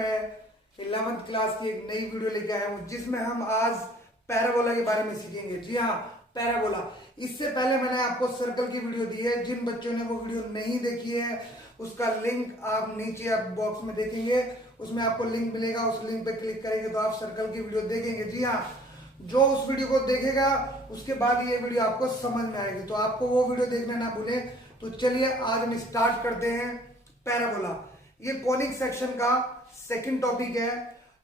मैं 11th class की एक नई वीडियो लेके आया हूँ जिसमें हम आज पैराबोला के बारे में सीखेंगे। जी हाँ, पैराबोला। इससे पहले मैंने आपको सर्कल की वीडियो दी है। जिन बच्चों ने वो वीडियो नहीं देखी है उसका लिंक आप नीचे आप बॉक्स में देखेंगे, उसमें आपको लिंक मिलेगा। उस लिंक पे क्लिक करेंगे तो आप सर्कल की वीडियो देखेंगे। जी हाँ, जो उस वीडियो को देखेगा उसके बाद ये वीडियो आपको समझ में आएगी, तो आपको वो वीडियो देखना ना भूलें। तो चलिए आज हम स्टार्ट करते हैं पैराबोला। ये कॉनिक सेक्शन का सेकंड टॉपिक है,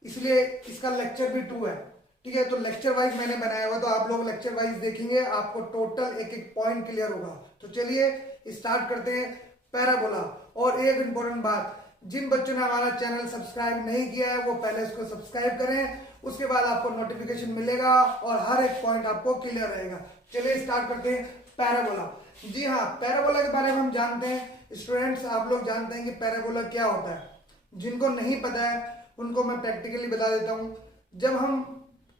इसलिए इसका लेक्चर भी 2 है। ठीक है, तो लेक्चर वाइज मैंने बनाया हुआ, तो आप लोग लेक्चर वाइज देखेंगे, आपको टोटल एक एक पॉइंट क्लियर होगा। तो चलिए स्टार्ट करते हैं पैराबोला। और एक इंपॉर्टेंट बात, जिन बच्चों ने हमारा चैनल सब्सक्राइब नहीं किया है वो पहले इसको सब्सक्राइब करें, उसके बाद आपको नोटिफिकेशन मिलेगा और हर एक पॉइंट आपको क्लियर रहेगा। चलिए स्टार्ट करते हैं पैराबोला। जी हाँ, पैराबोला के बारे में हम जानते हैं स्टूडेंट्स, आप लोग जानते हैं कि पैराबोला क्या होता है। जिनको नहीं पता है उनको मैं प्रैक्टिकली बता देता हूं। जब हम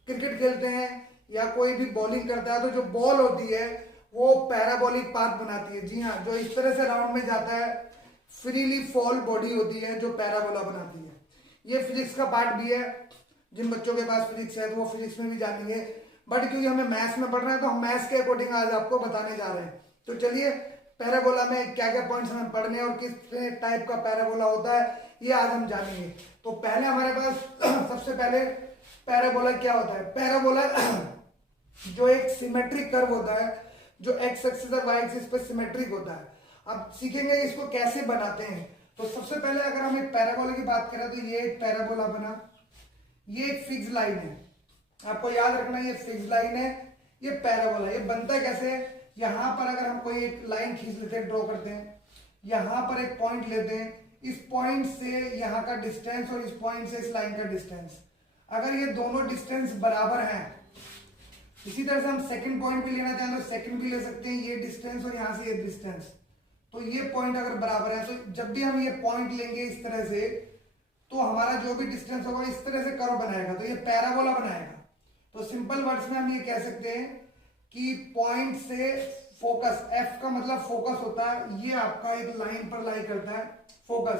क्रिकेट खेलते हैं या कोई भी बॉलिंग करता है तो जो बॉल होती है वो पैराबोलिक पाथ बनाती है। जी हाँ, जो इस तरह से राउंड में जाता है, फ्रीली फॉल बॉडी होती है जो पैराबोला बनाती है। ये फिजिक्स का पार्ट भी है, जिन बच्चों के पास फिजिक्स है तो वो फिजिक्स में भी जानेंगे, बट क्योंकि हमें मैथ्स में पढ़ना है तो हम मैथ्स के अकॉर्डिंग आज आपको बताने जा रहे हैं। तो चलिए पैराबोला में क्या क्या पॉइंट्स हमें पढ़ने और किस टाइप का पैराबोला होता है ये आज हम जानेंगे। तो पहले हमारे पास सबसे पहले पैराबोला क्या होता है। पैराबोला जो एक सिमेट्रिक कर्व होता है, जो एक्स एक्सिस और वाई एक्सिस पे सिमेट्रिक होता है। अब सीखेंगे इसको कैसे बनाते हैं। तो सबसे पहले अगर हम एक पैराबोला की बात करें तो ये एक पैराबोला बना, ये एक फिक्स लाइन है, आपको याद रखना ये फिक्स लाइन है, ये पैराबोला। ये बनता कैसे है, यहां पर अगर हम कोई एक लाइन खींच लेते हैं, ड्रॉ करते हैं, यहां पर एक पॉइंट लेते हैं, इस पॉइंट से यहां का डिस्टेंस और इस पॉइंट से इस लाइन का डिस्टेंस, अगर ये दोनों डिस्टेंस बराबर हैं, इसी तरह से हम सेकंड पॉइंट भी लेना चाहें तो सेकंड भी ले सकते हैं, ये डिस्टेंस और यहां से ये डिस्टेंस, तो ये पॉइंट अगर बराबर है तो जब भी हम ये पॉइंट लेंगे इस तरह से तो हमारा जो भी डिस्टेंस होगा इस तरह से कर्व बनाएगा, तो ये पैराबोला बनाएगा। तो सिंपल वर्ड्स में हम ये कह सकते हैं कि पॉइंट से फोकस, एफ का मतलब फोकस होता है, ये आपका एक लाइन पर लाई करता है फोकस,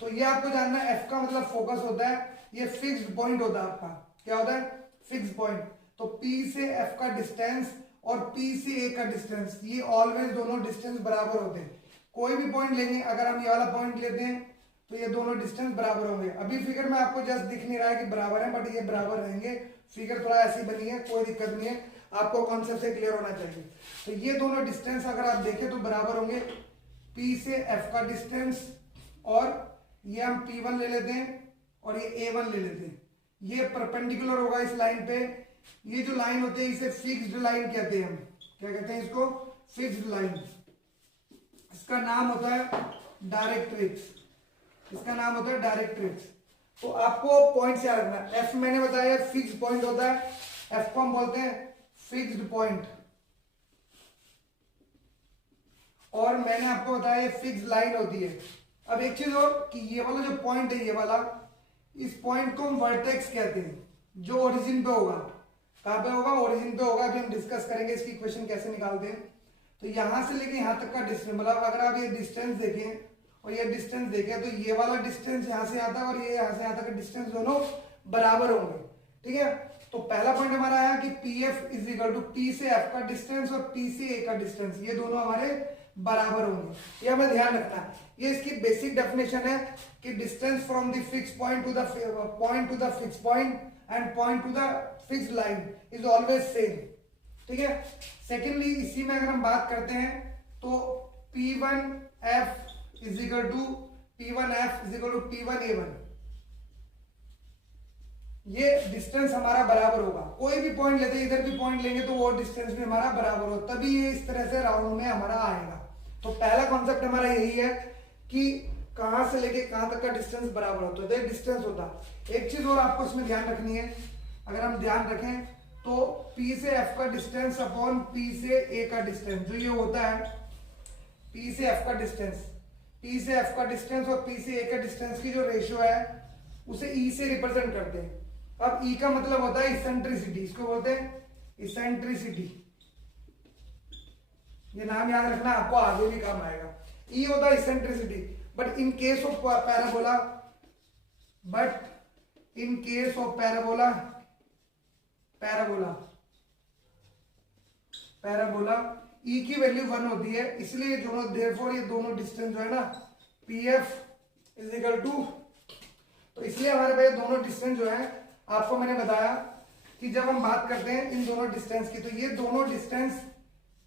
तो ये आपको जानना है एफ का मतलब फोकस होता है, ये फिक्स्ड पॉइंट होता है आपका। क्या होता है? Fixed point. तो पी से एफ का डिस्टेंस और पी से ए का डिस्टेंस, ये ऑलवेज दोनों डिस्टेंस बराबर होते हैं। कोई भी पॉइंट लेंगे, अगर हम ये वाला पॉइंट लेते हैं तो ये दोनों डिस्टेंस बराबर होंगे। अभी फिगर में आपको जस्ट दिख नहीं रहा है कि बराबर है, बट ये बराबर रहेंगे। फिगर थोड़ा ऐसी बनी है, कोई दिक्कत नहीं है, आपको कॉन्सेप्ट से क्लियर होना चाहिए। तो ये दोनों डिस्टेंस अगर आप देखें तो बराबर होंगे, P से F का डिस्टेंस, और ये हम P1 ले लेते हैं और ये A1 ले लेते हैं। ये परपेंडिकुलर होगा इस लाइन पे। ये जो लाइन होती है इसे फिक्स्ड लाइन कहते हैं। हम क्या कहते हैं इसको? Fixed line. इसका नाम होता है डायरेक्ट्रिक्स। इसका नाम होता है डायरेक्ट्रिक्स। तो आपको पॉइंट याद रखना, एफ मैंने बताया फिक्स पॉइंट होता है, एफ को हम बोलते हैं फिक्स्ड पॉइंट, और मैंने आपको बताया फिक्स लाइन होती है। अब एक चीज और कि ये वाला जो पॉइंट है, ये वाला, इस पॉइंट को हम वर्टेक्स कहते हैं, जो ओरिजिन पे होगा। कहां पे होगा? ओरिजिन पे होगा। अभी हम डिस्कस करेंगे इसकी इक्वेशन कैसे निकालते हैं। तो यहां से लेके यहां तक का डिस्टेंस, मतलब अगर आप ये डिस्टेंस देखें और ये डिस्टेंस देखें तो ये वाला डिस्टेंस यहां से आता है और ये यहां से यहां तक का डिस्टेंस दोनों बराबर होंगे। ठीक है, तो पहला पॉइंट हमारा आया कि p f is equal to p से एफ का डिस्टेंस और पी से ए का डिस्टेंस, ये दोनों हमारे बराबर होंगे। ये हमें ध्यान रखना है। ये इसकी बेसिक डेफिनेशन है कि distance from the fix point two the point two the fix point and point two the fix line is always same. ठीक है, सेकेंडली इसी में अगर हम बात करते हैं तो P1F is equal to P1F is equal to P1A1, ये डिस्टेंस हमारा बराबर होगा। कोई भी पॉइंट लेते हैं, इधर भी पॉइंट लेंगे तो वो डिस्टेंस भी हमारा बराबर हो, तभी ये इस तरह से राउंड में हमारा आएगा। तो पहला कॉन्सेप्ट हमारा यही है कि कहां से लेके कहां तक का डिस्टेंस बराबर होता है, तो डिस्टेंस होता। एक चीज और आपको इसमें ध्यान रखनी है, अगर हम ध्यान रखें तो P से F का डिस्टेंस अपॉन P से A का डिस्टेंस, जो ये होता है P से F का डिस्टेंस, P से F का डिस्टेंस और P से A का डिस्टेंस की जो रेशियो है उसे E से रिप्रेजेंट करते हैं। अब E का मतलब होता है इसेंट्रिसिटी, इसको बोलते हैं इसेंट्रिसिटी। ये नाम याद रखना, आपको आगे भी काम आएगा। E होता है eccentricity, but in case of parabola but in case of parabola e की वैल्यू 1 होती है, इसलिए देयरफॉर ये दोनों डिस्टेंस जो है ना p f is equal to, तो इसलिए हमारे पास दोनों डिस्टेंस जो है, आपको मैंने बताया कि जब हम बात करते हैं इन दोनों डिस्टेंस की, तो ये दोनों डिस्टेंस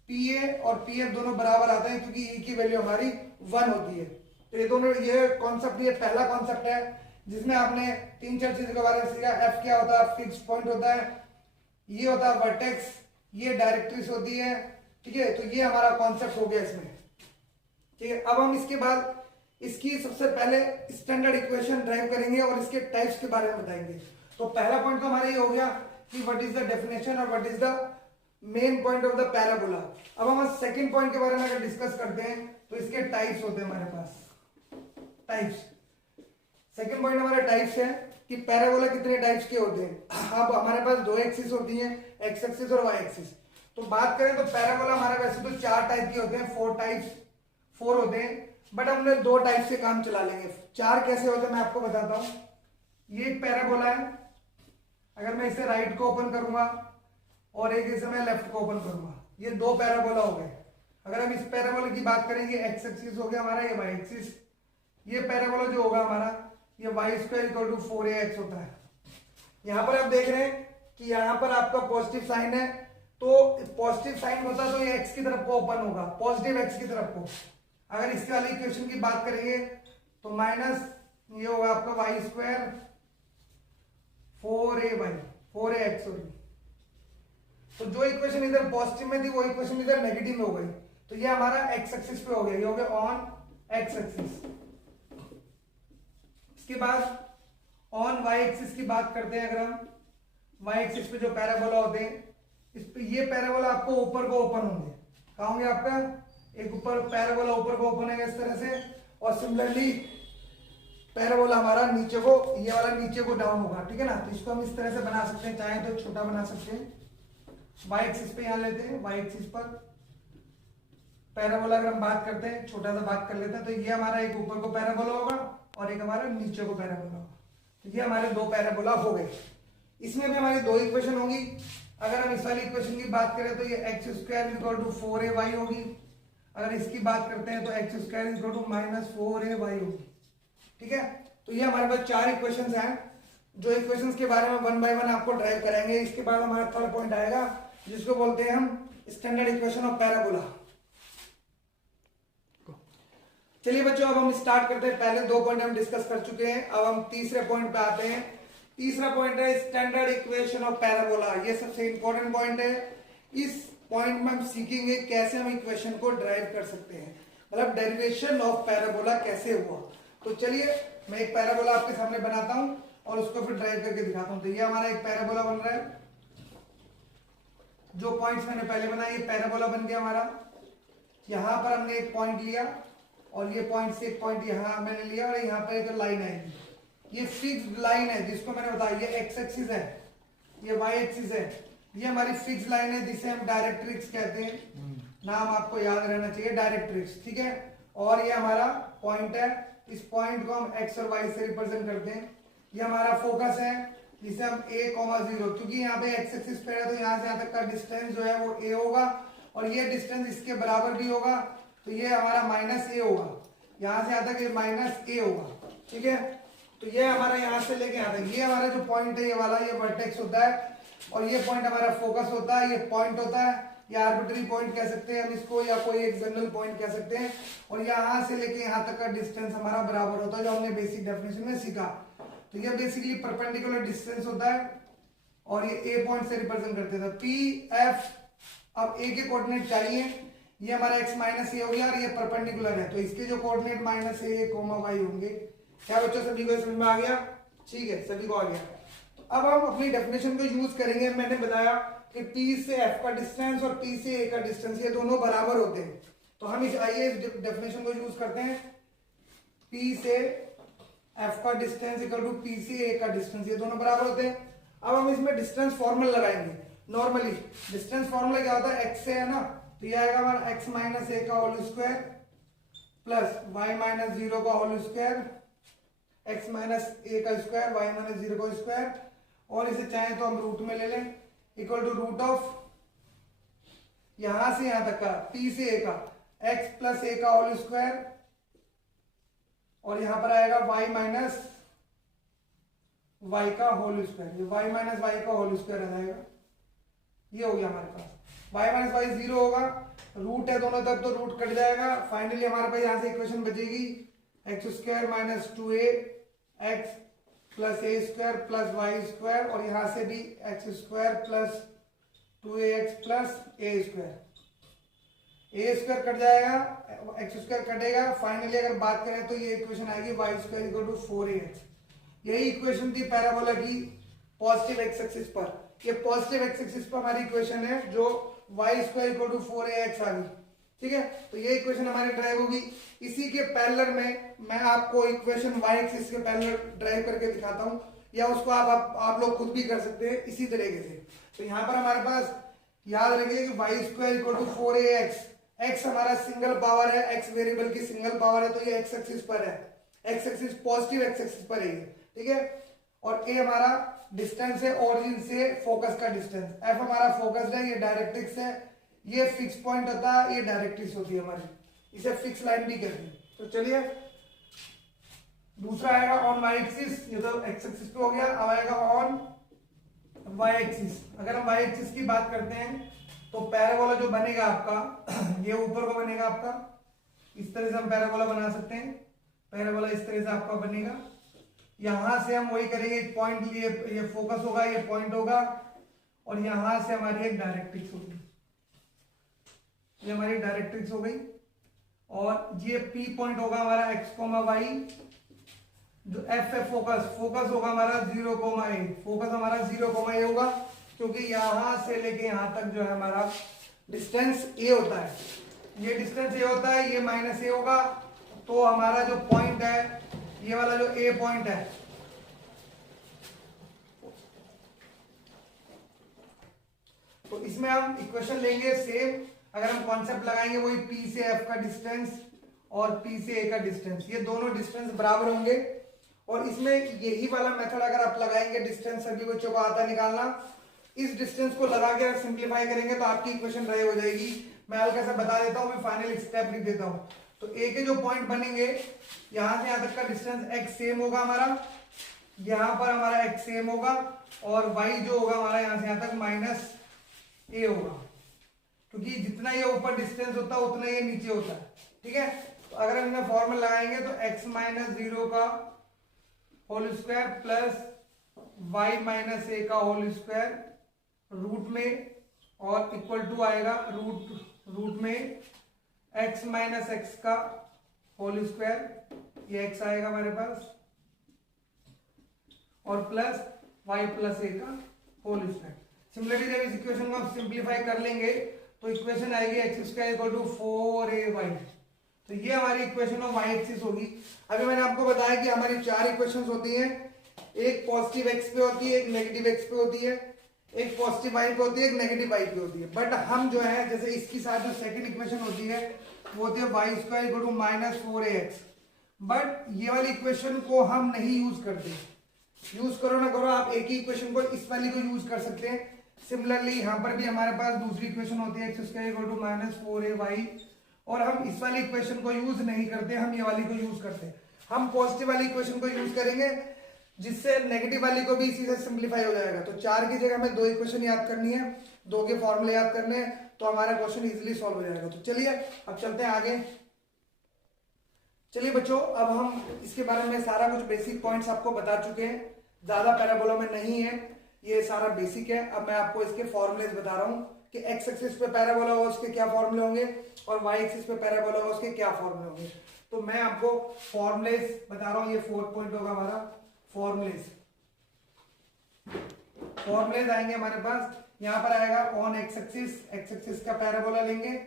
पी ए और पी एफ दोनों बराबर आते हैं क्योंकि ई की वैल्यू हमारी 1 होती है। तो ये दोनों, ये कॉन्सेप्ट, ये पहला कॉन्सेप्ट है जिसमें आपने 3-4 चीजों के बारे में सीखा। एफ क्या होता है, फिक्स पॉइंट होता है, ये होता है वर्टेक्स, ये डायरेक्ट्रिक्स होती है, ठीक है। तो ये हमारा कॉन्सेप्ट हो गया इसमें, ठीक है। अब हम इसके बाद इसकी सबसे पहले स्टैंडर्ड इक्वेशन ड्राइव करेंगे और इसके टाइप्स के बारे में बताएंगे। तो पहला पॉइंट तो हमारा ये हो गया कि व्हाट इज द डेफिनेशन और what is the main point of the parabola. अब हम सेकंड पॉइंट के बारे में अगर डिस्कस करते हैं तो इसके टाइप्स होते हैं हमारे पास, टाइप्स। सेकंड पॉइंट हमारा टाइप्स है कि पैराबोला कितने टाइप्स के होते हैं। अब हमारे पास 2 एक्सिस होती हैं, एक्स एक्सिस और वाई एक्सिस। तो बात करें तो पैराबोला हमारे वैसे तो 4 टाइप के होते हैं, 4 होते हैं, बट हमने 2 टाइप से काम चला लेंगे। 4 कैसे होते हैं मैं आपको बताता हूं। ये एक पैराबोला है, अगर मैं इसे राइट को ओपन करूंगा और एक इसे मैं लेफ्ट को ओपन करूंगा, ये 2 पैराबोला हो गए। अगर हम इस पैराबोला की बात करेंगे, एक्स एक्सिस हो गया हमारा, ये वाई एक्सिस। ये पैराबोला जो होगा हमारा, ये Y square equal to 4ax होता है। यहां पर आप देख रहे हैं कि यहां पर आपका पॉजिटिव साइन है, तो पॉजिटिव साइन होता तो ये एक्स की तरफ को ओपन होगा, पॉजिटिव एक्स की तरफ को। अगर इसके वाली इक्वेशन की बात करेंगे तो माइनस ये होगा आपका वाई स्क्वायर 4ax सॉरी। तो जो इक्वेशन इधर पॉजिटिव में थी वो इक्वेशन इधर नेगेटिव में हो गई, तो ये हमारा एक्स एक्सिस पे हो गया, ये हो गया ऑन एक्स एक्सिस। इसके बाद ऑन वाई एक्सिस की बात करते हैं। अगर हम वाई एक्सिस पे जो पैराबोला होते हैं, इस पे ये पैराबोला आपको ऊपर को ओपन होंगे, कहाँ होंगे आपका, एक ऊपर पैराबोला ऊपर को ओपन होगा इस तरह से, और सिमिलरली पैराबोला हमारा नीचे को, ये वाला नीचे को डाउन होगा, ठीक है ना। तो इसको हम इस तरह से बना सकते हैं, चाहे तो छोटा बना सकते हैं। वाई एक्सिस पे यहां लेते हैं, वाई एक्सिस पर पैराबोला अगर हम बात करते हैं, छोटा सा बात कर लेते हैं, तो ये हमारा एक ऊपर को पैराबोला होगा और एक हमारा नीचे को पैराबोला होगा। तो ये हमारे 2 पैराबोला हो गए। इसमें भी हमारी 2 इक्वेशन होगी। अगर हम इस वाली इक्वेशन की बात करें तो ये x square equal to 4ay होगी। अगर इसकी बात करते हैं तो x square equal to -4ay होगी, ठीक है। तो ये हमारे पास 4 इक्वेशंस हैं, जो इक्वेशंस के बारे में 1 बाय 1 आपको ड्राइव कराएंगे। इसके बाद हमारा थर्ड पॉइंट आएगा जिसको बोलते हैं हम स्टैंडर्ड इक्वेशन ऑफ पैराबोला। चलिए बच्चों, अब हम स्टार्ट करते हैं। पहले 2 पॉइंट हम डिस्कस कर चुके हैं, अब हम तीसरे पॉइंट पे आते हैं। तीसरा पॉइंट है स्टैंडर्ड इक्वेशन ऑफ पैराबोला। ये सबसे इंपॉर्टेंट पॉइंट है। इस पॉइंट में हम सीखेंगे कैसे हम इक्वेशन को ड्राइव कर सकते हैं, मतलब डेरिवेशन ऑफ पैराबोला कैसे हुआ। तो चलिए मैं एक पैराबोला आपके सामने बनाता हूं और उसको फिर ड्राइव करके दिखाता हूं। तो ये हमारा एक पैराबोला बन रहा है, जो पॉइंट्स मैंने पहले बनाया, ये पैराबोला बन गया हमारा। यहां पर हमने एक पॉइंट लिया और ये पॉइंट से एक पॉइंट यहां मैंने लिया और यहां पर एक लाइन आएगी, ये फिक्स्ड लाइन है जिसको मैंने बताया, ये एक्स एक्सिस है, ये वाई एक्सिस है, ये हमारी फिक्स लाइन है जिसे हम डायरेक्ट्रिक्स कहते हैं। नाम आपको याद रहना चाहिए, डायरेक्ट्रिक्स, ठीक है। और ये हमारा पॉइंट है, इस पॉइंट को हम एक्स और वाई से रिप्रेजेंट करते हैं। ये हमारा फोकस है जिसे हम a,0, क्योंकि यहाँ पे एक्स एक्सिस पे है तो यहाँ से यहाँ तक का डिस्टेंस जो है वो a होगा और ये डिस्टेंस इसके बराबर भी होगा, तो ये हमारा -a होगा। यहाँ से यहाँ तक ये -a होगा, ठीक है। तो ये हमारा यहाँ से लेके यहाँ तक, ये हमारा जो पॉइंट है ये वाला, ये वर्टेक्स होता है और ये पॉइंट हमारा फोकस होता है, ये पॉइंट होता है, या आर्बिट्री पॉइंट कह सकते हैं हम इसको, या कोई एक जनरल पॉइंट कह सकते हैं। और यहाँ से लेके यहाँ तक का डिस्टेंस हमारा बराबर होता है, जो हमने बेसिक डेफिनेशन में सीखा। तो ये बेसिकली परपेंडिकुलर डिस्टेंस होता है और ये ए पॉइंट से रिप्रेजेंट करते थे पी एफ। अब ए के कोऑर्डिनेट चाहिए, ये हमारा x -a हो गया और ये परपेंडिकुलर है, तो इसके जो कोऑर्डिनेट -a, y होंगे। क्या बच्चों सभी को समझ में आ गया? ठीक है, सभी को आ गया। तो अब हम अपनी डेफिनेशन को यूज करेंगे। मैंने बताया कि P से F का डिस्टेंस और P से A का डिस्टेंस ये दोनों बराबर होते हैं। तो हम आइए इस डेफिनेशन को यूज करते हैं। P से F का डिस्टेंस इक्वल टू P से A का डिस्टेंस, ये दोनों बराबर होते हैं। अब हम इसमें डिस्टेंस फॉर्मूला लगाएंगे। नॉर्मली डिस्टेंस फॉर्मूला क्या होता है, x से है ना, तो ये आएगा हमारा x -a का होल स्क्वायर प्लस y -0 का होल स्क्वायर x माइनस ए का स्क्वायर y माइनस 0 का स्क्वायर, और इसे चाहे तो हम रूट में ले लें, इक्वल टू रूट ऑफ यहां से यहां तक का p से a का x प्लस ए का होल स्क्वायर, और यहां पर आएगा y माइनस y का होल स्क्वायर, ये y माइनस y का होल स्क्वायर आ जाएगा। ये हो गया हमारे पास, y माइनस y 0 होगा, रूट है दोनों तरफ तो रूट कट जाएगा। फाइनली हमारे पास यहां से इक्वेशन बचेगी x square minus 2a x plus a square plus y square, और यहां से भी x square plus 2a x plus a square cut जाएगा, एक्स स्क्वायर कटेगा। फाइनली अगर बात करें तो ये इक्वेशन आएगी Y square equal to 4ax। यही इक्वेशन थी पैराबोला की पॉजिटिव एक्स एक्सिस पर। ये पॉजिटिव एक्स एक्सिस पर हमारी इक्वेशन है जो y square equal to 4ax आ गई, ठीक है। तो ये इक्वेशन हमारी ड्राइव होगी। इसी के पैरेलल में मैं आपको इक्वेशन वाई एक्सिस के पैरेलल ड्राइव करके दिखाता हूं, या उसको आप लोग खुद भी कर सकते हैं इसी तरीके से। तो यहां पर हमारे पास याद रखिए कि y square equal to 4ax, x हमारा सिंगल पावर है, एक्स वेरिएबल की सिंगल पावर है, तो ये एक्स एक्सिस पर है, x axis positive x axis पर है, ठीक है। और ए हमारा डिस्टेंस है ओरिजिन से फोकस का डिस्टेंस, एफ हमारा फोकस है, ये डायरेक्ट्रिक्स है, ये फिक्स पॉइंट होता है, ये डायरेक्ट्रिक्स होती है हमारी, इसे फिक्स लाइन भी कहते हैं। तो चलिए दूसरा आएगा ऑन वाई एक्सिस, ये तो एक्स एक्सिस पे हो गया। अब आएगा ऑन वाई एक्सिस। अगर हम वाई एक्सिस की बात करते हैं तो पैराबोला जो बनेगा आपका ये ऊपर को बनेगा आपका, इस तरह से हम पैराबोला बना सकते हैं। पैराबोला इस तरह से आपका बनेगा, यहां से हम वही करेंगे, पॉइंट लिए ये फोकस होगा, ये पॉइंट होगा, और यहां से हमारी एक डायरेक्ट्रिक्स होगी, ये हमारी डायरेक्ट्रिक्स हो गई। और ये पी पॉइंट होगा हमारा एक्स कोमा वाई, जो एफ है फोकस होगा हमारा 0,a, फोकस हमारा 0,a होगा, क्योंकि यहां से लेके यहां तक जो है हमारा डिस्टेंस a होता है, ये डिस्टेंस a होता है, ये माइनस a होगा। तो हमारा जो पॉइंट है, ये वाला जो a पॉइंट है, तो इसमें हम इक्वेशन लेंगे सेम। अगर हम कॉन्सेप्ट लगाएंगे वही p से f का डिस्टेंस और p से a का डिस्टेंस, ये दोनों डिस्टेंस बराबर होंगे। और इसमें यही वाला मेथड अगर आप लगाएंगे, डिस्टेंस सभी बच्चों को आता निकालना, इस डिस्टेंस को लगा के सिंप्लीफाई करेंगे तो आपकी इक्वेशन राइट हो जाएगी। मैं हल्का सा बता देता हूं, मैं फाइनल स्टेप लिख देता हूं। तो ए के जो पॉइंट बनेंगे, यहां से यहां तक का डिस्टेंस x सेम होगा हमारा, यहां पर हमारा x सेम होगा, और y जो होगा हमारा यहां से यहां तक माइनस a होगा, क्योंकि जितना ये ऊपर डिस्टेंस होता है उतना ये नीचे होता है, ठीक है। तो अगर हम इसमें फॉर्मूला लगाएंगे तो x माइनस 0 का whole square plus y minus a का होल स्क्वायर रूट में, और इक्वल टू आएगा रूट में x माइनस एक्स का होल स्क्वायर, ये x आएगा हमारे पास, और प्लस y प्लस a का होल स्क्वायर। सिमिलरली जब इस इक्वेशन को हम सिंप्लीफाई कर लेंगे तो इक्वेशन आएगी x square equal to 4ay। तो ये हमारी इक्वेशन ऑफ वाई एक्सिस होगी। अभी मैंने आपको बताया कि हमारी 4 इक्वेशंस होती हैं, एक पॉजिटिव एक्स पे होती है, एक नेगेटिव एक्स पे होती है, एक पॉजिटिव वाई पे होती है, एक नेगेटिव वाई पे होती है। बट हम जो है, जैसे इसकी साथ जो सेकंड इक्वेशन होती है वो होती है y square equal to minus 4ax। But ये वाली इक्वेशन को हम नहीं यूज करते, यूज करो ना करो, आप एक ही इक्वेशन को, इस वाली को यूज कर सकते हैं। सिमिलरली यहाँ पर भी हमारे पास दूसरी इक्वेशन होती है x square equal to minus 4ay, और हम इस वाली इक्वेशन को यूज नहीं करते, हम ये वाली को यूज करते हैं। हम पॉजिटिव वाली इक्वेशन को यूज करेंगे, जिससे नेगेटिव वाली को भी इसी से सिंप्लीफाई हो जाएगा। तो 4 की जगह हमें 2 इक्वेशन याद करनी है, 2 के फॉर्मूले याद करने हैं, तो हमारा क्वेश्चन इजीली सॉल्व हो जाएगा। तो चलिए अब चलते हैं आगे। चलिए बच्चों, अब हम इसके बारे में सारा कुछ बेसिक पॉइंट्स आपको बता चुके हैं, ज्यादा पैराबोला में नहीं है, ये सारा बेसिक है। अब मैं आपको इसके फॉर्मुलेज बता रहा हूँ कि एक्स एक्सिस पे पैराबोला होगा उसके क्या फॉर्मूले होंगे, और वाई एक्सिस पे पैराबोला होगा उसके क्या फॉर्मूले होंगे। तो मैं आपको फॉर्मुलेज बता रहा हूँ, ये 4 पॉइंट होगा हमारा फॉर्मुलेज आएंगे हमारे पास। यहाँ पर आएगा ऑन एक्स एक्सिस का पैराबोला लेंगे,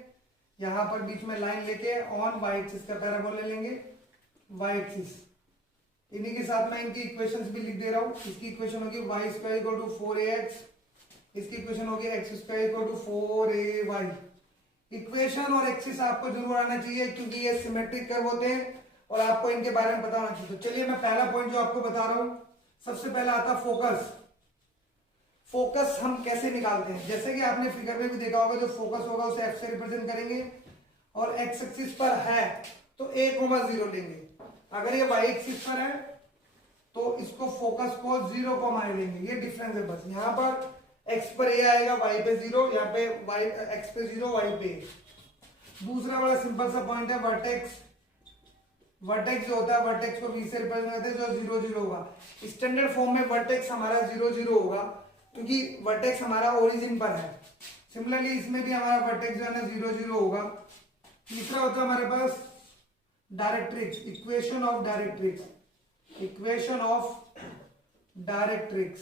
यहाँ पर बीच में लाइन लेके ऑन वाई एक्सिस का पैराबोला लेंगे, वाई एक्सिस। इन्हीं के साथ मैं इनकी इक्वेशंस भी लिख दे रहा हूँ। इसकी इक्वेशन होगी Y square equal to 4ax, इसकी इक्वेशन होगी x square equal to 4ay। Equation और एक्सिस आपको जरूर आना चाहिए, क्योंकि ये सिमेट्रिक कर्व होते हैं। और आपको इनके बारे में पता होना चाहिए। तो चलिए मैं पहला पॉइंट जो आपको बता रहा हूं, सबसे पहला आता फोकस। फोकस हम कैसे निकालते हैं, जैसे कि आपने फिगर में भी देखा होगा, जो फोकस होगा उसे एफ से रिप्रेजेंट करेंगे और एक्स एक्सिस पर है तो a,0 लेंगे। अगर ये वाई एक्सिस पर है तो इसको फोकस को 0,a लेंगे। ये डिफरेंस है बस। यहां पर x पर a आएगा, y पे 0, यहाँ पे y x पे 0, y पे a। दूसरा बड़ा सिंपल सा पॉइंट है वर्टेक्स। वर्टेक्स जो होता है, वर्टेक्स को v से रिप्रेजेंट करते हैं, जो 0 0 होगा। स्टैंडर्ड फॉर्म में वर्टेक्स हमारा 0 0 होगा क्योंकि वर्टेक्स हमारा ओरिजिन पर है। सिमिलरली इसमें भी हमारा वर्टेक्स जो है ना 0 0 होगा। तीसरा होता है हमारे पास directrix, equation of directrix. Equation of directrix,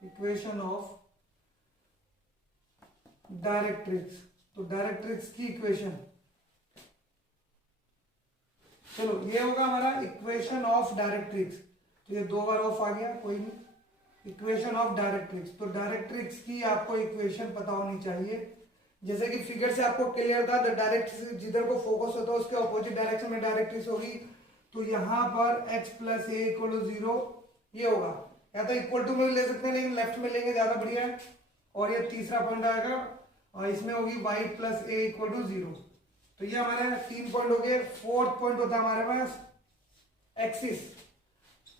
equation of directrix. तो डायरेक्ट्रिक्स की इक्वेशन, चलो ये होगा हमारा इक्वेशन ऑफ डायरेक्ट्रिक्स। तो ये 2 बार ऑफ आ गया, कोई नहीं। इक्वेशन ऑफ डायरेक्ट्रिक्स, तो डायरेक्ट्रिक्स की आपको इक्वेशन पता होनी चाहिए। जैसे कि फिगर से आपको क्लियर था, डायरेक्ट्रिक्स जिधर को फोकस होता है उसके ऑपोजिट डायरेक्शन में डायरेक्ट्रिक्स होगी। तो यहां पर x plus a equal to 0 ये होगा, या तो इक्वल टू में भी ले सकते हैं लेकिन लेफ्ट में लेंगे ज्यादा बढ़िया है। और ये तीसरा पॉइंट आएगा और इसमें होगी y plus a equal to 0। तो ये हमारे 3 पॉइंट हो गए। फोर्थ पॉइंट होता है हमारे पास एक्सिस।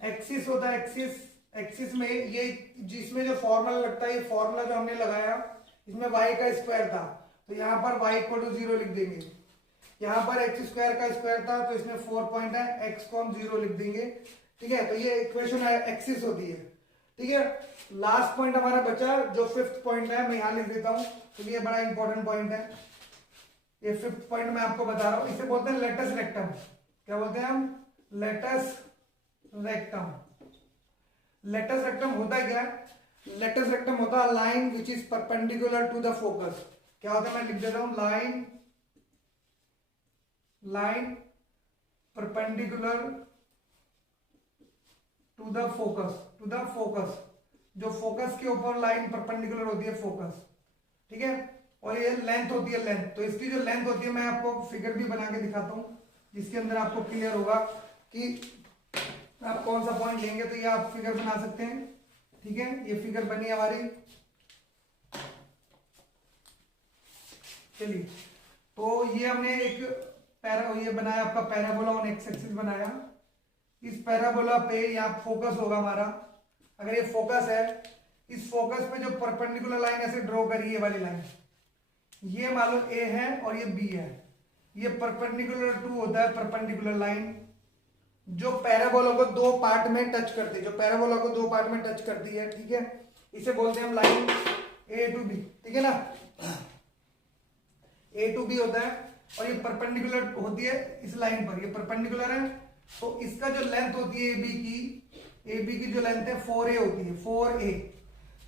एक्सिस होता है एक्सिस। एक्सिस में ये जिसमें जो फॉर्मूला लगता है, ये फॉर्मूला जो हमने लगाया इसमें y का स्क्वायर था तो यहाँ पर y इक्वल टू 0 लिख देंगे। यहाँ पर एक्स स्क्वायर का स्क्वायर था तो इसमें 4 पॉइंट है, x को हम 0 लिख देंगे। ठीक है, तो ये इक्वेशन एक्सिस होती है। ठीक है, लास्ट पॉइंट हमारा बचा जो 5th पॉइंट है, मैं यहाँ लिख देता हूँ क्योंकि ये बड़ा इंपॉर्टेंट पॉइंट है। ये 5th पॉइंट मैं आपको बता रहा हूँ, इसे बोलते हैं लेटस रेक्टम। क्या बोलते हैं हम? Latus rectum. लेटस रेक्टम होता है क्या? लेटस रेक्टम होता है line which is perpendicular to the focus. क्या होता है, मैं लिख देता हूं, line perpendicular to the focus, जो फोकस के ऊपर लाइन परपेंडिकुलर होती है फोकस। ठीक है, और ये लेंथ होती है लेंथ। तो इसकी जो लेंथ होती है मैं आपको फिगर भी बना के दिखाता हूं जिसके अंदर आपको क्लियर होगा कि आप कौन सा पॉइंट लेंगे। तो ये आप फिगर बना सकते हैं। ठीक है, ये फिगर बनी हमारी। चलिए, तो ये हमने एक ये बनाया आपका पैराबोला ऑन एक्स एक्सिस बनाया। इस पैराबोला पे यहाँ फोकस होगा हमारा। अगर ये फोकस है, इस फोकस पे जो परपेंडिकुलर लाइन ऐसे ड्रॉ करी, ये वाली लाइन, ये मान लो ए है और ये बी है। ये परपेंडिकुलर टू होता है परपेंडिकुलर लाइन जो पैराबोला को 2 पार्ट में टच करती है, जो पैराबोला को 2 पार्ट में टच करती है। ठीक है, इसे बोलते हैं हम लाइन ए टू बी। ठीक है ना, ए टू बी होता है और ये परपेंडिकुलर होती है इस लाइन पर, ये परपेंडिकुलर है। तो इसका जो लेंथ होती है ए बी की जो लेंथ है 4a होती है, 4a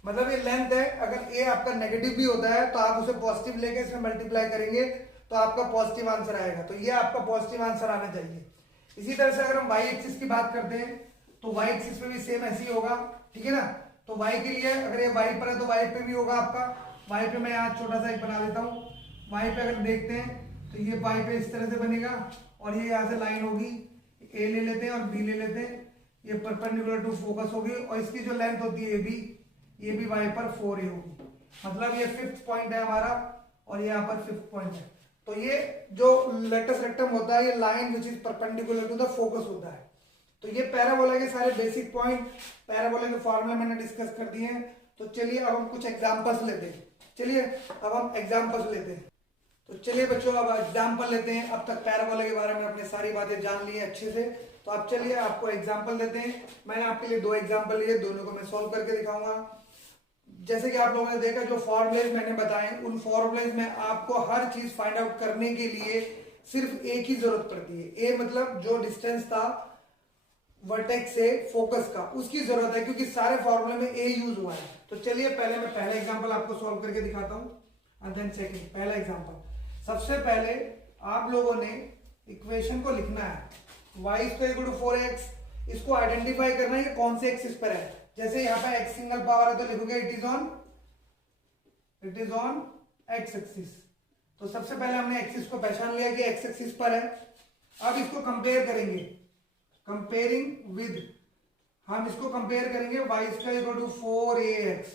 मतलब ये लेंथ है। अगर ए आपका नेगेटिव भी होता है तो आप उसे पॉजिटिव लेके इसमें मल्टीप्लाई करेंगे तो आपका पॉजिटिव आंसर आएगा। तो ये आपका पॉजिटिव आंसर आना चाहिए। इसी तरह से अगर हम y एक्सिस की बात करते हैं तो y एक्सिस पे भी सेम ऐसे ही होगा। ठीक है ना, तो y के लिए अगर ये y पर है तो y पे भी होगा आपका। y पे मैं यहाँ छोटा सा एक बना देता हूँ। y पे अगर देखते हैं तो ये y पे इस तरह से बनेगा और ये यहाँ से लाइन होगी, a ले लेते हैं और b ले लेते हैं। ये परपेंडिकुलर टू फोकस होगी और इसकी जो लेंथ होती है ab, ये भी y पर 4a होगी। मतलब ये 5th पॉइंट है हमारा और ये यहाँ पर 5th पॉइंट है। तो ये जो लेटस रेक्टम होता है, ये line which is perpendicular to the focus होता है। तो ये पैराबोला के सारे बेसिक पॉइंट, पैराबोला के फॉर्मूला मैंने डिस्कस कर दिए हैं। तो चलिए अब हम कुछ एग्जांपल्स लेते हैं। चलिए अब हम एग्जांपल्स लेते हैं। तो चलिए बच्चों अब एग्जांपल लेते हैं। अब तक पैराबोला के बारे में अपने सारी बातें जान ली है अच्छे से, तो अब चलिए आपको एग्जाम्पल देते हैं। मैंने आपके लिए 2 एग्जाम्पल लिए, दोनों को मैं सॉल्व करके दिखाऊंगा। जैसे कि आप लोगों ने देखा, जो फॉर्मुलेज मैंने बताए उन फॉर्मुलेज में आपको हर चीज फाइंड आउट करने के लिए सिर्फ ए की जरूरत पड़ती है। ए मतलब जो डिस्टेंस था वर्टेक्स से फोकस का, उसकी जरूरत है क्योंकि सारे फॉर्मूले में ए यूज हुआ है। तो चलिए पहले मैं पहला एग्जांपल आपको सॉल्व करके दिखाता हूं एंड देन सेकंड। पहला एग्जांपल, सबसे पहले आप लोगों ने इक्वेशन को लिखना है y = 4x। इसको आइडेंटिफाई करना है कि कौन से एक्सिस पर है। जैसे यहाँ पे x सिंगल पावर है तो लिखोगे it is on x axis. तो सबसे पहले हमने एक्सिस को पहचान लिया कि एक्स एक्सिस पर है। अब इसको कंपेयर करेंगे, कंपेयरिंग विद, हम इसको कंपेयर करेंगे Y square equal to 4ax।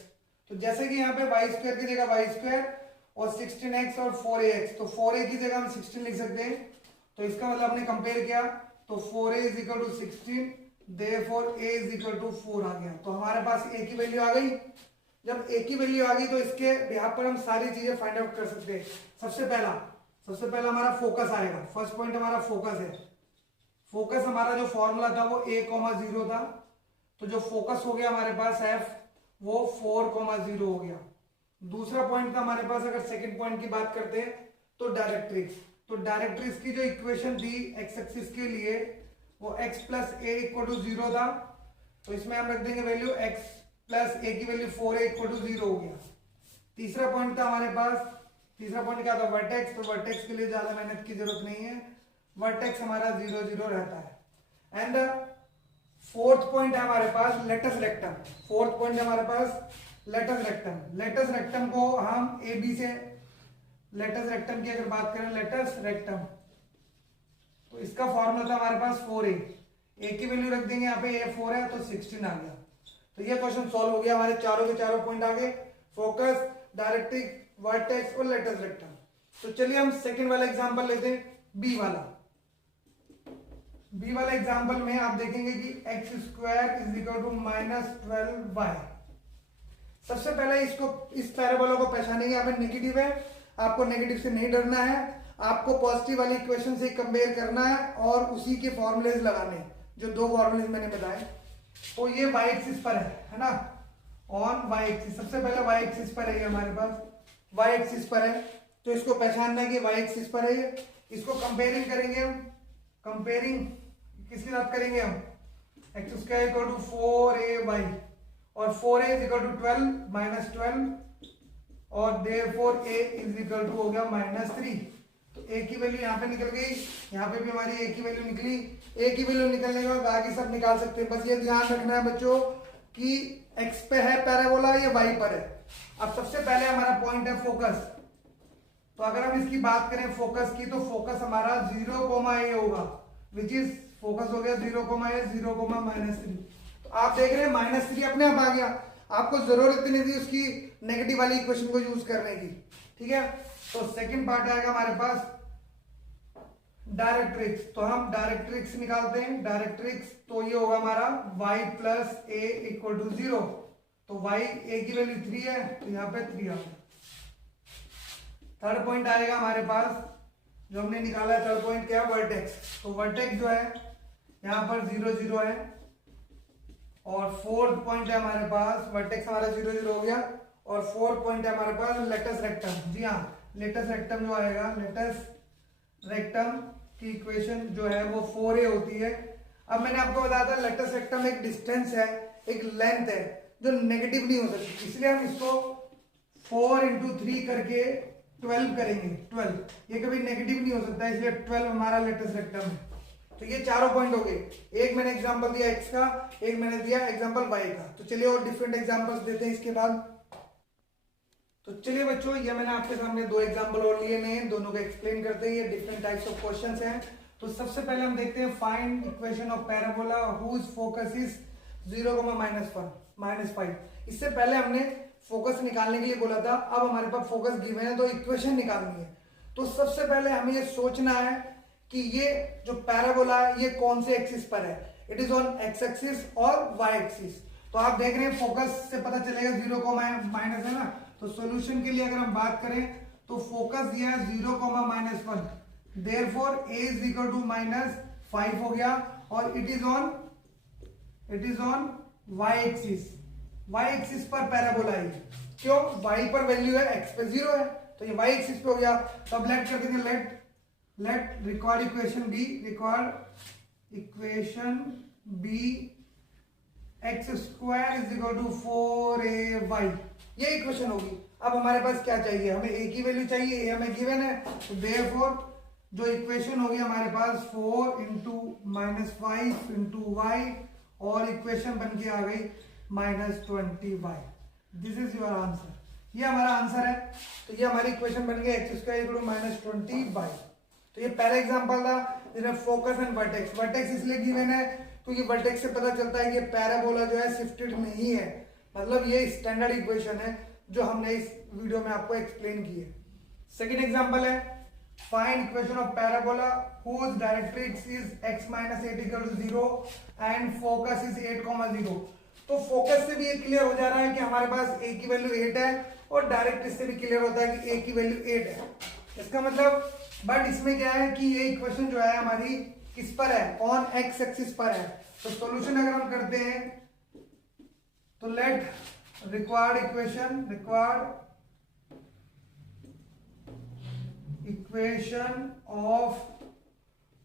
तो जैसे कि यहाँ पे वाई स्क्वायर की जगह वाई स्क्वायर और 16x और 4ax, तो 4a की जगह हम 16 लिख सकते हैं। तो इसका मतलब हमने कंपेयर किया तो 4a is equal to 16, therefore a is equal to 4 आ गया। तो हमारे पास a की वैल्यू आ गई। जब a की वैल्यू आ गई तो इसके यहाँ पर हम सारी चीजें फाइंड आउट कर सकते हैं। सबसे पहला हमारा फोकस आएगा। फर्स्ट पॉइंट हमारा फोकस है। फोकस हमारा जो फॉर्मूला था वो a,0 था, तो जो फोकस हो गया हमारे पास f वो 4,0 हो गया। दूसरा पॉइंट था हमारे पास, अगर सेकंड पॉइंट की बात करते हैं तो डायरेक्ट्रिक्स। तो डायरेक्ट्रिक्स की जो इक्वेशन थी एक्स एक्सिस के लिए वो x plus a equal to 0 था, तो इसमें हम रख देंगे वैल्यू x प्लस ए की वैल्यू 4a इक्वल टू 0 हो गया। तीसरा पॉइंट था हमारे पास, तीसरा पॉइंट क्या था, वर्टेक्स। तो वर्टेक्स के लिए ज्यादा मेहनत की जरूरत नहीं है, वर्टेक्स हमारा 0 0 रहता है। एंड फोर्थ पॉइंट है हमारे पास लेटस रेक्टम। फोर्थ पॉइंट है हमारे पास लेटस रेक्टम। लेटस रेक्टम को हम ए बी से, लेटस रेक्टम की अगर बात करें लेटस रेक्टम, तो इसका फॉर्मूला था हमारे पास 4a। a की वैल्यू रख देंगे यहाँ पे, a 4 है तो 16 आ गया। तो ये क्वेश्चन सॉल्व हो गया। हमारे चारों के चारों पॉइंट आ गए, फोकस, डायरेक्ट्रिक्स, वर्टेक्स और लेटस रेक्टम। तो चलिए हम सेकंड वाला एग्जांपल लेते हैं, बी वाला। बी वाला एग्जांपल में आप देखेंगे कि x square is equal to -12y। सबसे पहले इसको, इस पैराबोला को पहचानेंगे। यहाँ पे नेगेटिव है, आपको नेगेटिव से नहीं डरना है, आपको पॉजिटिव वाली इक्वेशन से कंपेयर करना है और उसी के फॉर्मूलेज लगाने, जो दो फॉर्मूलेज मैंने बताए। तो ये वाई एक्सिस पर है ना, ऑन वाई एक्सिस। सबसे पहले वाई एक्सिस पर है ये हमारे पास, वाई एक्सिस पर है, तो इसको पहचानना है कि वाई एक्सिस पर है ये। इसको कंपेयरिंग करेंगे हम, कंपेयरिंग किसके साथ करेंगे हम, x square equal to 4ay और 4a इज इक्वल टू 12 -12 और therefore a is equal to हो गया -3। तो a की वैल्यू यहाँ पे निकल गई, यहाँ पे भी हमारी a की वैल्यू निकली। a की वैल्यू निकलने के बाद बाकी सब निकाल सकते हैं। बस ये ध्यान रखना है बच्चों कि x पे है पैराबोला, ये y पर है। अब सबसे पहले हमारा पॉइंट है फोकस। तो अगर हम इसकी बात करें फोकस की, तो फोकस हमारा 0,a होगा, विच इज फोकस हो गया 0,a 0,-3। तो आप देख रहे हैं -3 अपने आप आ गया, आपको जरूरत नहीं थी उसकी नेगेटिव वाली इक्वेशन को यूज करने की। ठीक है, तो सेकंड पार्ट आएगा हमारे पास डायरेक्ट्रिक्स। तो हम डायरेक्ट्रिक्स निकालते हैं, डायरेक्ट्रिक्स। तो ये होगा हमारा y plus a equal to 0। तो y, a की वैल्यू 3 है तो यहाँ पे 3 आ गया। थर्ड पॉइंट आएगा हमारे पास जो हमने निकाला है, थर्ड पॉइंट क्या है, वर्टेक्स। तो वर्टेक्स जो है यहाँ पर 0 0 है। और फोर्थ पॉइंट है हमारे पास, वर्टेक्स हमारा 0 0 हो गया। और फोर्थ पॉइंट है हमारे पास लेटस रेक्टम। जी हाँ, लेटस रेक्टम जो आएगा, लेटस रेक्टम की इक्वेशन जो है वो 4a होती है। अब मैंने आपको बताया था लेटस रेक्टम एक डिस्टेंस है, एक लेंथ है जो नेगेटिव नहीं हो सकती, इसलिए हम इसको 4 × 3 करके 12 करेंगे। 12 ये कभी नेगेटिव नहीं हो सकता, इसलिए 12 हमारा लेटस रेक्टम है। तो ये चारों पॉइंट हो गए। एक मैंने एग्जांपल दिया x का, एक मैंने दिया एग्जांपल y का। तो चलिए और डिफरेंट एग्जांपल्स देते हैं इसके बाद। तो चलिए बच्चों, ये मैंने आपके सामने दो एग्जांपल और लिए हैं, दोनों को एक्सप्लेन करते हैं। ये डिफरेंट टाइप्स ऑफ क्वेश्चंस हैं। तो सबसे पहले हम देखते हैं find equation of parabola whose focus is 0,-1 -5। इससे पहले हमने फोकस निकालने के लिए बोला था, अब हमारे पास फोकस गिवन है तो इक्वेशन निकालनी है। तो सबसे पहले हमें ये सोचना है कि ये जो पैराबोला है ये कौन से एक्सिस पर है, it is on x axis और वाई एक्सिस। तो आप देख रहे हैं फोकस से पता चलेगा 0, है ना। तो सॉल्यूशन के लिए अगर हम बात करें तो फोकस दिया है 0, -1, therefore a is equal to -5 हो गया। और it is on y axis, y axis पर पैराबोला है। क्यों, y पर वैल्यू है, x पे 0 है, तो ये y एक्सिस पे हो गया। तो अब लेट कर देंगे, let required equation be x square is equal to 4ay, ये इक्वेशन होगी। अब हमारे पास क्या चाहिए, हमें a की वैल्यू चाहिए, a हमें गिवन है। तो देयरफॉर जो इक्वेशन होगी हमारे पास 4 × -5 × y और इक्वेशन बन के आ गई -20y। This is your answer. ये हमारा आंसर है। तो ये हमारी इक्वेशन बन गई एक्स स्क्वायर इक्वल टू -20/। तो ये पहला एग्जांपल था जिसमें फोकस एंड वर्टेक्स। वर्टेक्स इसलिए गिवन है क्योंकि वर्टेक्स से पता चलता है कि पैराबोला जो है शिफ्टेड नहीं है, मतलब ये स्टैंडर्ड इक्वेशन है जो हमने इस वीडियो में आपको एक्सप्लेन की है। सेकेंड एग्जांपल है find equation of parabola whose directrix is x - 8 = 0 and focus is 8,0। तो फोकस से भी ये क्लियर हो जा रहा है कि हमारे पास a की वैल्यू 8 है और डायरेक्ट्रिक्स से भी क्लियर होता है कि a की वैल्यू 8 है। इसका मतलब बट इसमें क्या है कि ये इक्वेशन जो है हमारी किस पर है, ऑन एक्स एक्सिस पर है। तो सॉल्यूशन अगर हम करते हैं तो let required equation of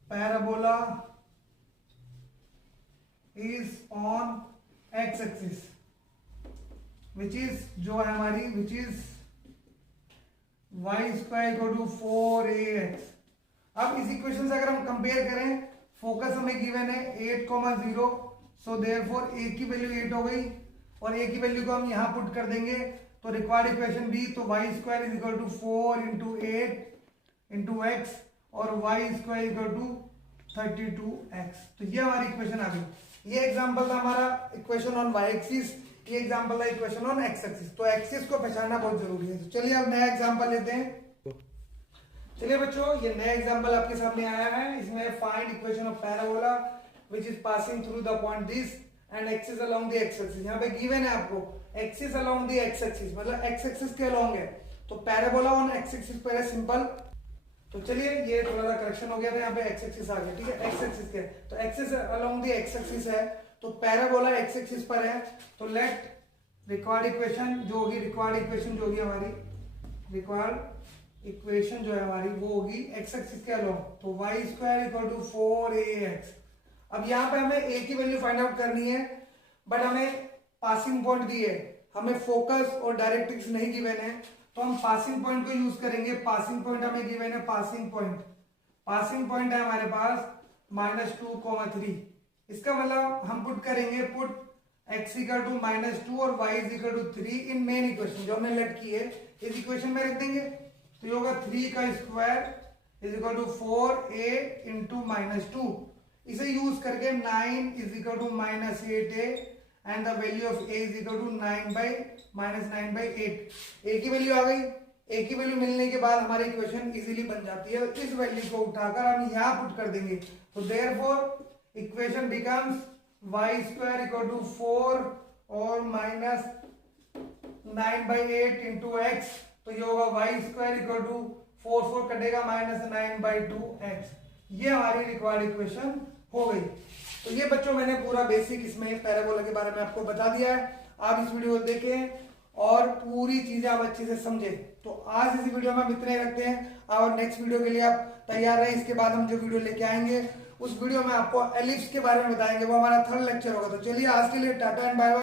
parabola is on x axis which is जो है हमारी which is y square equal to 4ax। अब इस इक्वेशन से अगर हम कंपेयर करें, फोकस हमें गिवन है 8,0, सो देयरफॉर a की वैल्यू 8 हो गई और a की वैल्यू को हम यहां पुट कर देंगे तो रिक्वायर्ड इक्वेशन भी, तो y square is equal to 4 × 8 × x और y square equal to 32x। तो ये हमारी इक्वेशन आ गई। ये एग्जांपल था हमारा इक्वेशन ऑन y एक्सिस, ये एग्जांपल है इक्वेशन ऑन एक्स एक्सिस। तो एक्सिस को पहचानना बहुत जरूरी है। तो चलिए अब नया एग्जांपल लेते हैं। चलिए बच्चों, ये नया एग्जांपल आपके सामने आया है। इसमें find equation of parabola which is passing through the point this and axis along the x axis. यहाँ पे गिवन है आपको axis along the x axis, मतलब एक्स एक्सिस के अलोंग है। तो पैराबोला ऑन एक्स एक्सिस पर है, सिंपल। तो चलिए ये थोड़ा सा करेक्शन हो गया था, यहाँ पे एक्स एक्सिस आ गया, ठीक है, एक्स एक्सिस के। तो axis along the x axis है, तो पैराबोला एक्स एक्सिस पर है। तो लेट रिक्वायर्ड इक्वेशन जो होगी, रिक्वायर्ड इक्वेशन जो होगी हमारी, रिक्वायर्ड इक्वेशन जो है हमारी वो होगी एक्स एक्सिस के अलोंग। तो y square equal to 4ax। अब यहाँ पे हमें a की वैल्यू फाइंड आउट करनी है, बट हमें पासिंग पॉइंट दी है, हमें फोकस और डायरेक्ट्रिक्स नहीं गिवन है, तो हम पासिंग पॉइंट को यूज करेंगे। पासिंग पॉइंट हमें गिवन है, पासिंग पॉइंट है हमारे पास -2,3। इसका मतलब हम पुट करेंगे, पुट x इक्वल टू -2 और y equal to 3 in main equation जो हमने लेट की है, इस इक्वेशन में रख देंगे। तो ये होगा 3 का square is equal to 4a into -2। इसे यूज करके 9 is equal to -8a and the value of a is equal to -9/8। a की वैल्यू आ गई। a की वैल्यू मिलने के बाद हमारी इक्वेशन इजीली बन जाती है। इस वैल्यू को उठाकर हम यहाँ पुट कर देंगे। तो therefore equation becomes y square equal to 4 और -9/8 इंटू x। तो ये होगा y स्क्वायर इक्वल टू 4 कटेगा -9/2x। ये हमारी रिक्वायर्ड इक्वेशन हो गई। तो ये बच्चों मैंने पूरा बेसिक इसमें पैराबोला के बारे में आपको बता दिया है। आप इस वीडियो को देखें और पूरी चीजें आप अच्छे से समझे। तो आज इस वीडियो में हम इतने रखते हैं और नेक्स्ट वीडियो के लिए आप तैयार रहें। इसके बाद हम जो वीडियो लेके आएंगे उस वीडियो में आपको एलिप्स के बारे में बताएंगे, वो हमारा 3rd लेक्चर होगा। तो चलिए आज के लिए टाटा एंड बाय बाय।